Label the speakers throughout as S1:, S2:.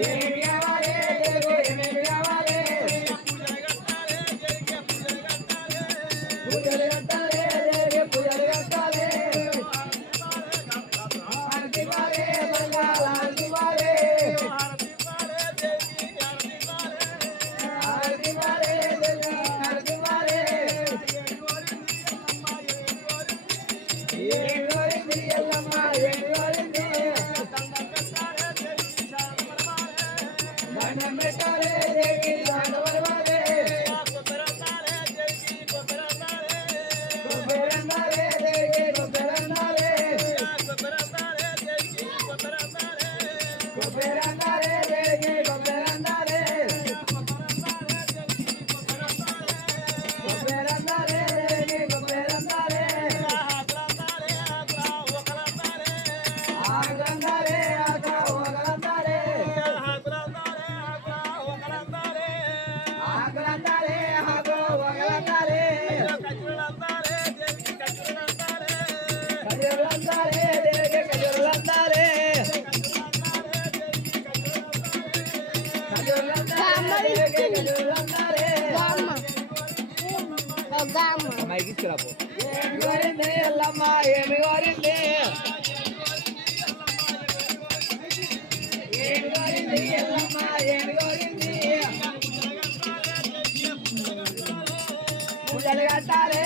S1: Yeah. మైకి ఇచ్చిరాపు గోరింది Yellamma ఏమి గోరింది ఏమి గోరింది ఎల్లమ్మ ఏమి గోరింది పూజలు కట్టాలి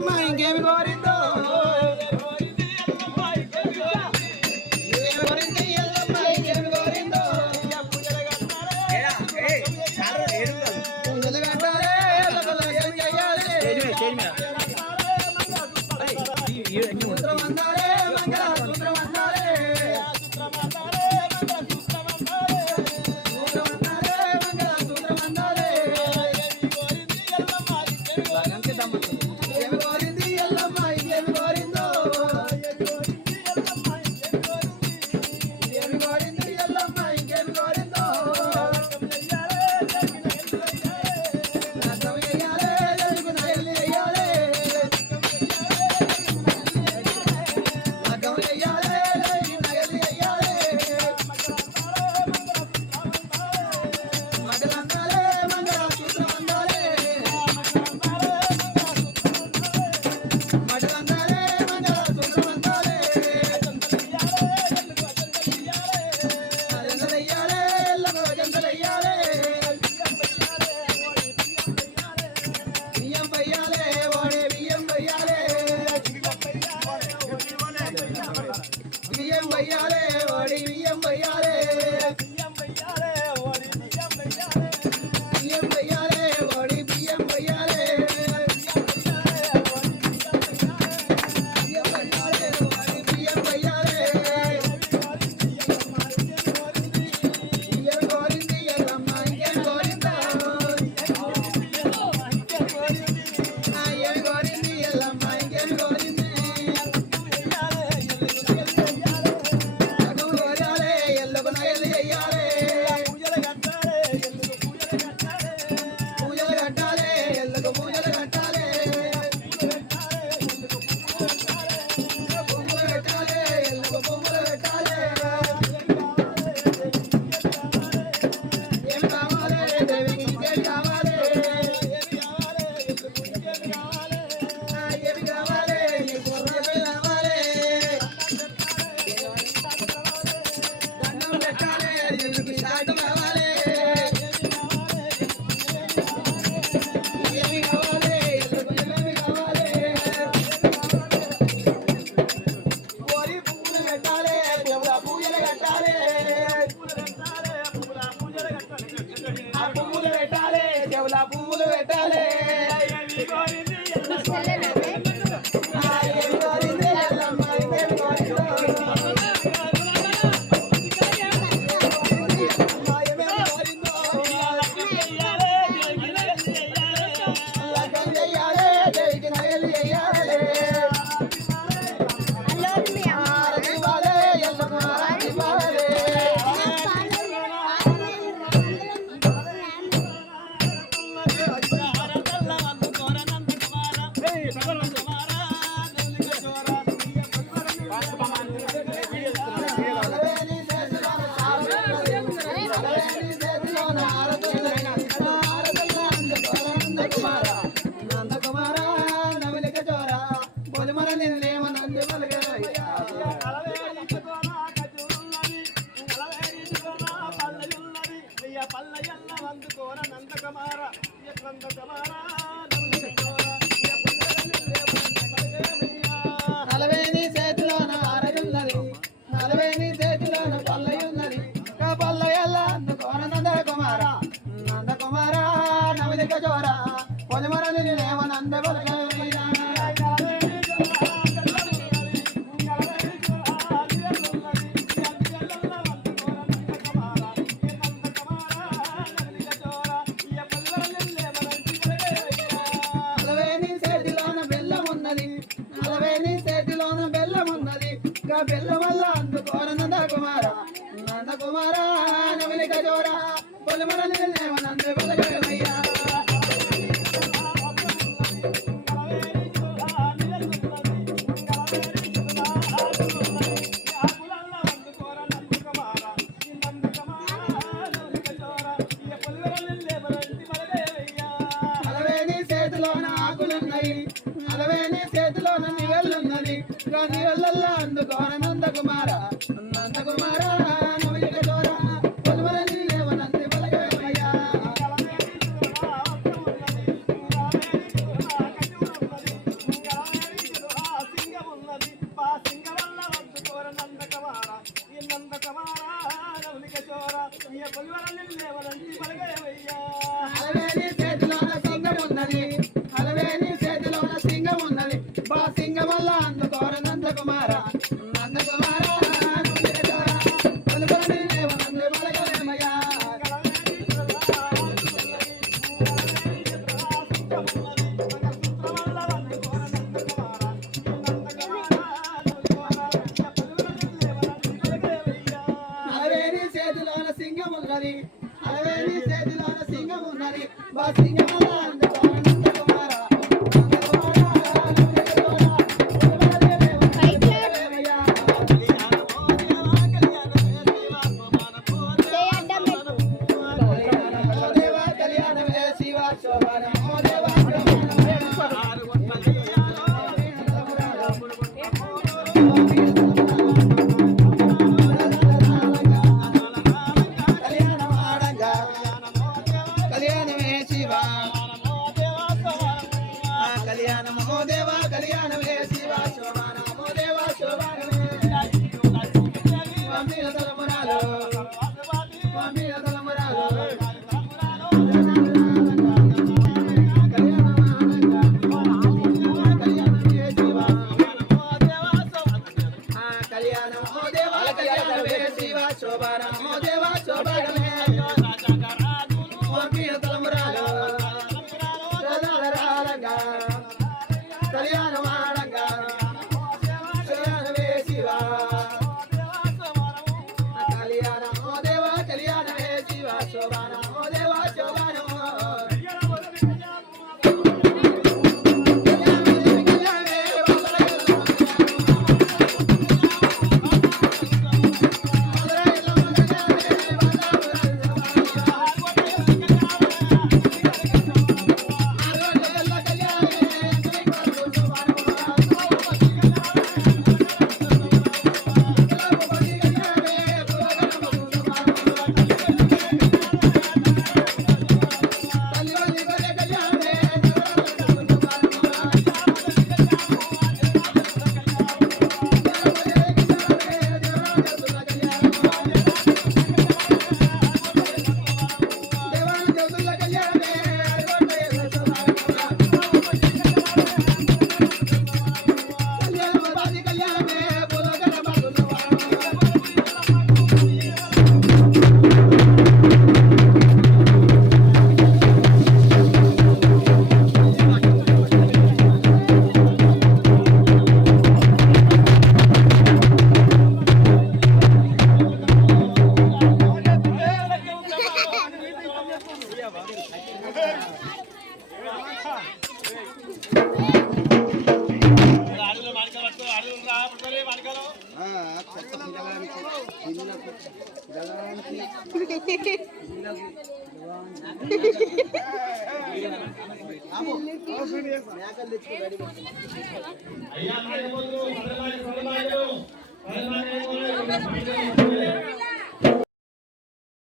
S2: mind, everybody. Hola, స్వామి తలమురాలు స్వామి తలమురాలు
S1: वाचवा